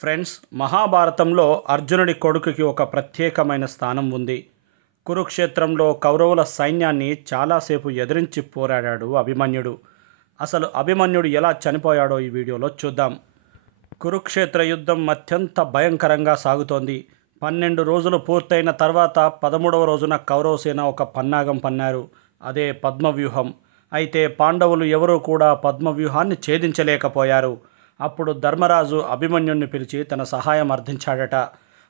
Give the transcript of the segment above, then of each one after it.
Friends, మహాభారతంలో అర్జునుడి కొడుకుకి ఒక ప్రత్యేకమైన స్థానం ఉంది. కురుక్షేత్రంలో కౌరవుల సైన్యాన్ని చాలాసేపు ఎదిరించి పోరాడాడు అభిమన్యుడు. అసలు అభిమన్యుడు ఎలా చనిపోయాడో ఈ వీడియోలో చూద్దాం. కురుక్షేత్ర యుద్ధం అత్యంత భయంకరంగా సాగుతోంది. 12 రోజులు పూర్తయిన తర్వాత 13వ రోజున కౌరవసేన ఒక పన్నాగం పన్నారు. అదే పద్మవ్యూహం. అయితే పాండవులు ఎవరూ కూడా పద్మవ్యూహాన్ని ఛేదించలేకపోయారు. అప్పుడు ధర్మరాజు అభిమన్యుడిని పిలిచి తన సహాయం అర్థించాడట.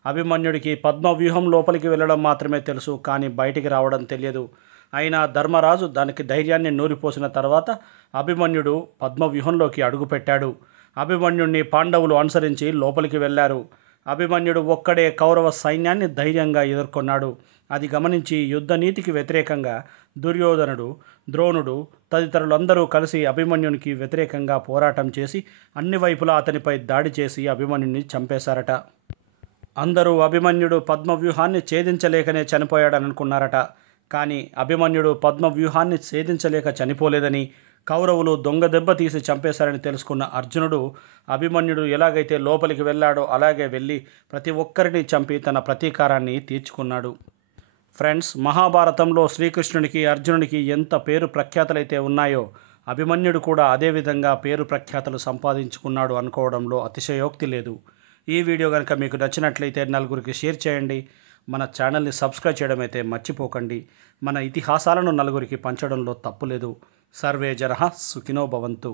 అభిమన్యుడికి పద్మవ్యూహం లోపలికి వెళ్ళడం మాత్రమే తెలుసు, కానీ బయటికి రావడం తెలియదు. అయినా ధర్మరాజు దానికి ధైర్యాన్ని నూరిపోసిన తర్వాత అభిమన్యుడు పద్మవ్యూహంలోకి అడుగుపెట్టాడు. అభిమన్యుడిని పాండవులు అనుసరించి లోపలికి వెళ్ళారు. అభిమన్యుడు ఒక్కడే కౌరవ సైన్యాన్ని ధైర్యంగా ఎదుర్కొన్నాడు. అది గమనించి యుద్ధనీతికి వ్యతిరేకంగా దుర్యోధనుడు, ద్రోణుడు తదితరులందరూ కలిసి అభిమన్యునికి వ్యతిరేకంగా పోరాటం చేసి అన్ని వైపులా అతనిపై దాడి చేసి అభిమన్యుని చంపేశారట. అందరూ అభిమన్యుడు పద్మవ్యూహాన్ని ఛేదించలేకనే చనిపోయాడని అనుకున్నారట. కానీ అభిమన్యుడు పద్మవ్యూహాన్ని ఛేదించలేక చనిపోలేదని, కౌరవులు దొంగ దెబ్బ తీసి చంపేశారని తెలుసుకున్న అర్జునుడు అభిమన్యుడు ఎలాగైతే లోపలికి వెళ్ళాడో అలాగే వెళ్ళి ప్రతి ఒక్కరిని చంపి తన ప్రతీకారాన్ని తీర్చుకున్నాడు. ఫ్రెండ్స్, మహాభారతంలో శ్రీకృష్ణునికి అర్జునుడికి ఎంత పేరు ప్రఖ్యాతలైతే ఉన్నాయో అభిమన్యుడు కూడా అదేవిధంగా పేరు ప్రఖ్యాతలు సంపాదించుకున్నాడు అనుకోవడంలో అతిశయోక్తి లేదు. ఈ వీడియో కనుక మీకు నచ్చినట్లయితే నలుగురికి షేర్ చేయండి. మన ఛానల్ని సబ్స్క్రైబ్ చేయడం అయితే మర్చిపోకండి. మన ఇతిహాసాలను నలుగురికి పంచడంలో తప్పులేదు. సర్వే జనః సుఖినో భవంతు.